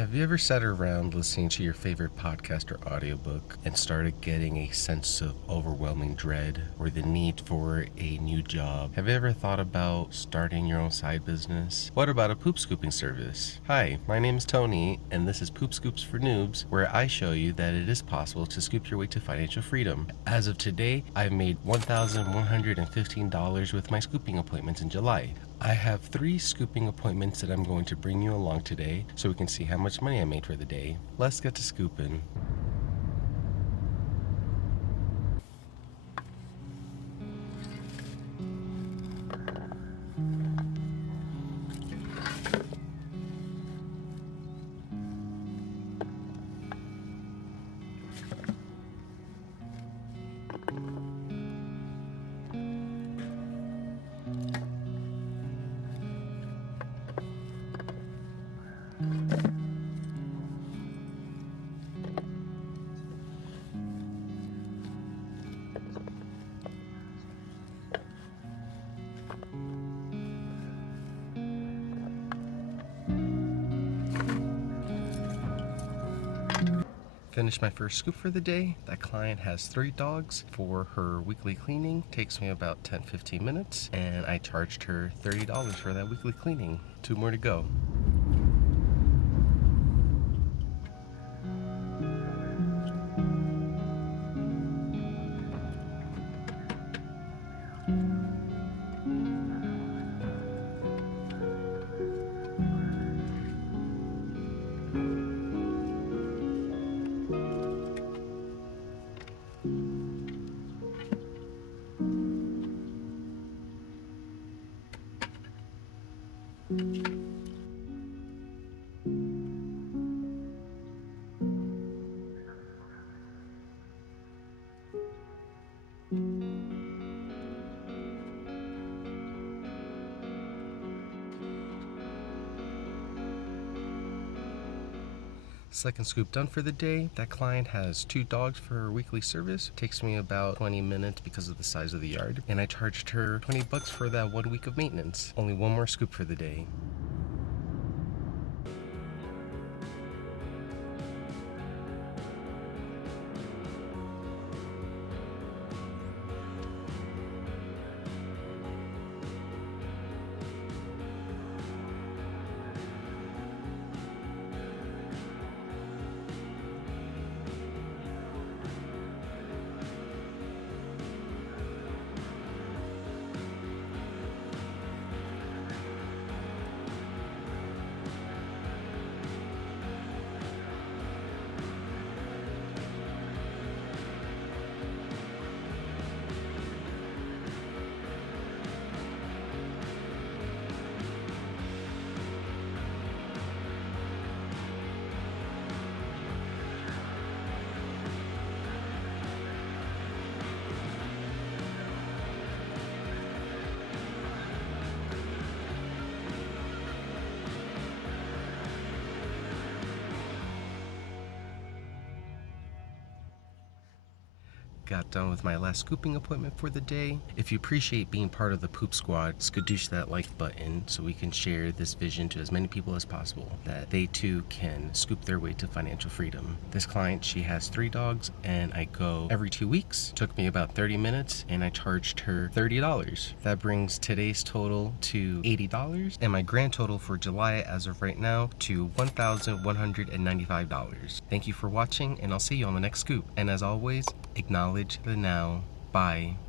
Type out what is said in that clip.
Have you ever sat around listening to your favorite podcast or audiobook and started getting a sense of overwhelming dread or the need for a new job? Have you ever thought about starting your own side business? What about a poop scooping service? Hi, my name is Tony, and this is Poop Scoops for Noobs, where I show you that it is possible to scoop your way to financial freedom. As of today, I've made $1,115 with my scooping appointments in July. I have 3 scooping appointments that I'm going to bring you along today so we can see how much money I made for the day. Let's get to scooping. Finished my first scoop for the day. That client has 3 dogs. For her weekly cleaning, takes me about 10-15 minutes, and I charged her $30 for that weekly cleaning. 2 more to go. Second scoop done for the day. That client has 2 dogs for her weekly service. Takes me about 20 minutes because of the size of the yard. And I charged her $20 for that 1 week of maintenance. Only 1 more scoop for the day. Got done with my last scooping appointment for the day. If you appreciate being part of the Poop Squad, skadoosh that like button so we can share this vision to as many people as possible, that they too can scoop their way to financial freedom. This client, she has 3 dogs, and I go every 2 weeks. Took me about 30 minutes, and I charged her $30. That brings today's total to $80, and my grand total for July as of right now to $1,195. Thank you for watching, and I'll see you on the next scoop. And as always, acknowledge the now. Bye.